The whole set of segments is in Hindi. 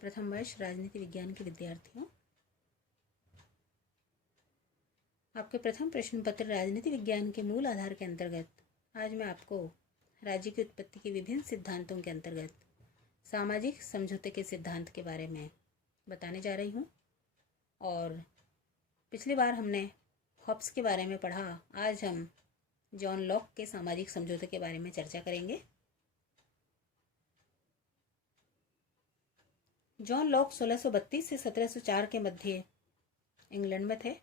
प्रथम वर्ष राजनीति विज्ञान के विद्यार्थियों, आपके प्रथम प्रश्न पत्र राजनीति विज्ञान के मूल आधार के अंतर्गत आज मैं आपको राज्य की उत्पत्ति के विभिन्न सिद्धांतों के अंतर्गत सामाजिक समझौते के सिद्धांत के बारे में बताने जा रही हूँ। और पिछली बार हमने हॉब्स के बारे में पढ़ा, आज हम जॉन लॉक के सामाजिक समझौते के बारे में चर्चा करेंगे। जॉन लॉक 1632 से 1704 के मध्य इंग्लैंड में थे।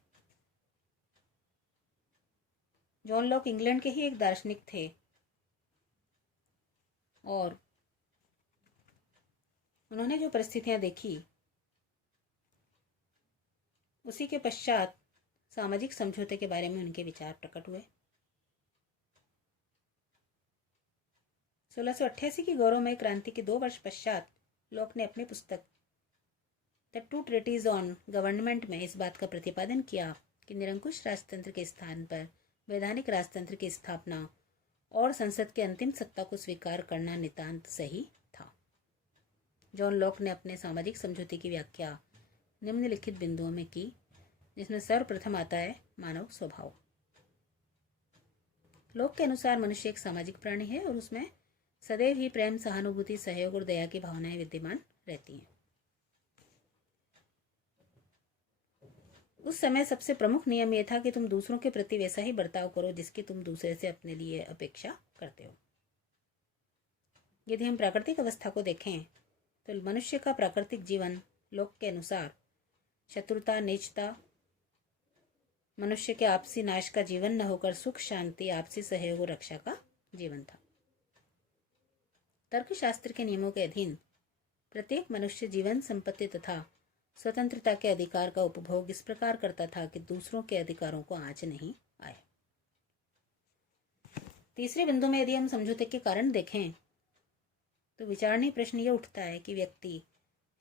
जॉन लॉक इंग्लैंड के ही एक दार्शनिक थे और उन्होंने जो परिस्थितियां देखी उसी के पश्चात सामाजिक समझौते के बारे में उनके विचार प्रकट हुए। 1688 की गौरवमय क्रांति के 2 वर्ष पश्चात लॉक ने अपनी पुस्तक the two treatises on government में इस बात का प्रतिपादन किया कि निरंकुश राजतंत्र के स्थान पर वैधानिक राजतंत्र की स्थापना और संसद के अंतिम सत्ता को स्वीकार करना नितांत सही था। जॉन लॉक ने अपने सामाजिक समझौते की व्याख्या निम्नलिखित बिंदुओं में की, जिसमें सर्वप्रथम आता है मानव स्वभाव। लॉक के अनुसार मनुष्य एक सामाजिक प्राणी है और उसमें सदैव ही प्रेम, सहानुभूति, सहयोग और दया की भावनाएं विद्यमान रहती हैं। उस समय सबसे प्रमुख नियम यह था कि तुम दूसरों के प्रति वैसा ही बर्ताव करो जिसकी तुम दूसरे से अपने लिए अपेक्षा करते हो। यदि हम प्राकृतिक अवस्था को देखें तो मनुष्य का प्राकृतिक जीवन लॉक के अनुसार शत्रुता, नीचता, मनुष्य के आपसी नाश का जीवन न होकर सुख, शांति, आपसी सहयोग और रक्षा का जीवन था। तर्कशास्त्र के नियमों के अधीन प्रत्येक मनुष्य जीवन, संपत्ति तथा स्वतंत्रता के अधिकार का उपभोग इस प्रकार करता था कि दूसरों के अधिकारों को आंच नहीं आए। तीसरे बिंदु में यदि हम समझौते के कारण देखें तो विचारणीय प्रश्न यह उठता है कि व्यक्ति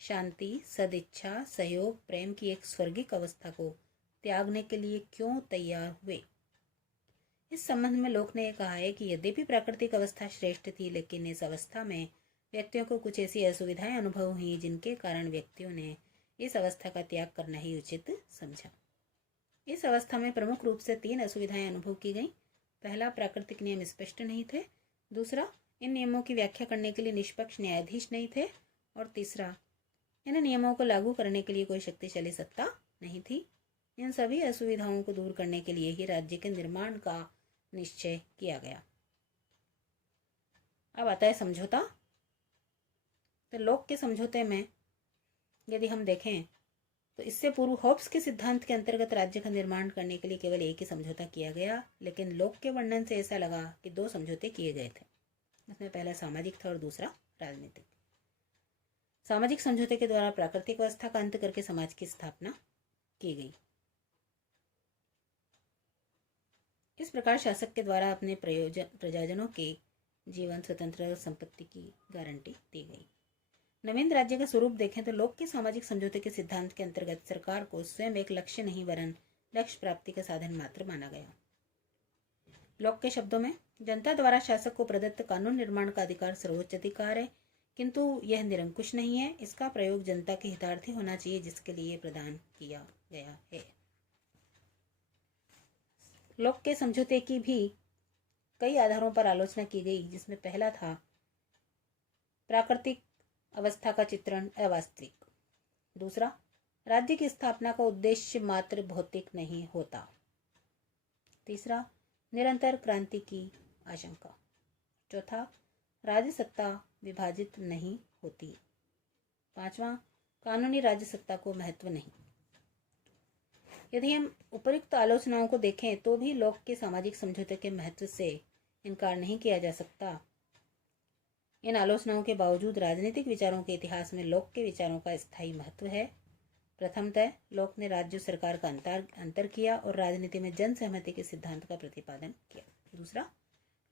शांति, सदिच्छा, सहयोग, प्रेम की एक स्वर्गिक अवस्था को त्यागने के लिए क्यों तैयार हुए। इस संबंध में लोक ने यह कहा है कि यद्यपि प्राकृतिक अवस्था श्रेष्ठ थी, लेकिन इस अवस्था में व्यक्तियों को कुछ ऐसी असुविधाएं अनुभव हुई जिनके कारण व्यक्तियों ने इस अवस्था का त्याग करना ही उचित समझा। इस अवस्था में प्रमुख रूप से 3 असुविधाएं अनुभव की गई। पहला, प्राकृतिक नियम स्पष्ट नहीं थे। दूसरा, इन नियमों की व्याख्या करने के लिए निष्पक्ष न्यायाधीश नहीं थे। और तीसरा, इन नियमों को लागू करने के लिए कोई शक्तिशाली सत्ता नहीं थी। इन सभी असुविधाओं को दूर करने के लिए ही राज्य के निर्माण का निश्चय किया गया। अब आता है समझौता। तो लॉक के समझौते में यदि हम देखें तो इससे पूर्व हॉब्स के सिद्धांत के अंतर्गत राज्य का निर्माण करने के लिए केवल एक ही समझौता किया गया, लेकिन लॉक के वर्णन से ऐसा लगा कि 2 समझौते किए गए थे। इसमें पहला सामाजिक था और दूसरा राजनीतिक। सामाजिक समझौते के द्वारा प्राकृतिक अवस्था का अंत करके समाज की स्थापना की गई। इस प्रकार शासक के द्वारा अपने प्रजाजनों के जीवन, स्वतंत्रता और संपत्ति की गारंटी दी गई। नवीन राज्य का स्वरूप देखें तो लॉक के सामाजिक समझौते के सिद्धांत के अंतर्गत सरकार को स्वयं एक लक्ष्य नहीं वरन लक्ष्य प्राप्ति का साधन मात्र माना गया। लॉक के शब्दों में, जनता द्वारा शासक को प्रदत्त कानून निर्माण का अधिकार सर्वोच्च अधिकार है, किंतु यह निरंकुश नहीं है। इसका प्रयोग जनता के हितार्थी होना चाहिए, जिसके लिए प्रदान किया गया है। लॉक के समझौते की भी कई आधारों पर आलोचना की गई, जिसमें पहला था प्राकृतिक अवस्था का चित्रण अवास्तविक। दूसरा, राज्य की स्थापना का उद्देश्य मात्र भौतिक नहीं होता। तीसरा, निरंतर क्रांति की आशंका। चौथा, राज्य सत्ता विभाजित नहीं होती। 5वां, कानूनी राज्य सत्ता को महत्व नहीं। यदि हम उपयुक्त आलोचनाओं को देखें तो भी लॉक के सामाजिक समझौते के महत्व से इनकार नहीं किया जा सकता। इन आलोचनाओं के बावजूद राजनीतिक विचारों के इतिहास में लॉक के विचारों का स्थायी महत्व है। प्रथमतः लॉक ने राज्य सरकार का अंतर किया और राजनीति में जन सहमति के सिद्धांत का प्रतिपादन किया। दूसरा,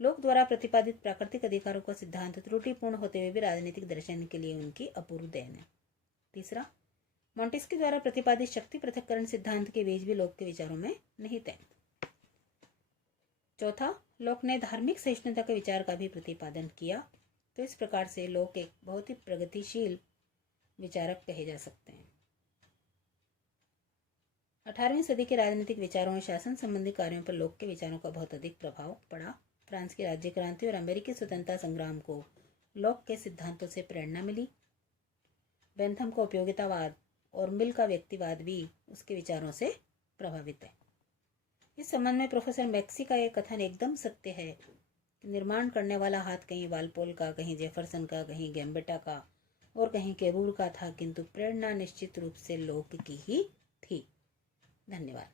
लॉक द्वारा प्रतिपादित प्राकृतिक अधिकारों का सिद्धांत त्रुटिपूर्ण होते हुए भी राजनीतिक दर्शन के लिए उनकी अपूर्व देन है। तीसरा, मॉन्टेस्क्यू द्वारा प्रतिपादित शक्ति पृथक्करण सिद्धांत के बीज भी लॉक के विचारों में निहित है। चौथा, लॉक ने धार्मिक सहिष्णुता के विचार का भी प्रतिपादन किया। तो इस प्रकार से लॉक एक बहुत ही प्रगतिशील विचारक कहे जा सकते हैं। 18वीं सदी के राजनीतिक विचारों और शासन संबंधी कार्यों पर लोक के विचारों का बहुत अधिक प्रभाव पड़ा। फ्रांस की राज्य क्रांति और अमेरिकी स्वतंत्रता संग्राम को लॉक के सिद्धांतों से प्रेरणा मिली। बेंथम का उपयोगितावाद और मिल का व्यक्तिवाद भी उसके विचारों से प्रभावित है। इस संबंध में प्रोफेसर मैक्सी का यह कथन एकदम सत्य है कि निर्माण करने वाला हाथ कहीं वालपोल का, कहीं जेफरसन का, कहीं गैम्बेटा का और कहीं केरूर का था, किंतु प्रेरणा निश्चित रूप से लोक की ही थी। धन्यवाद।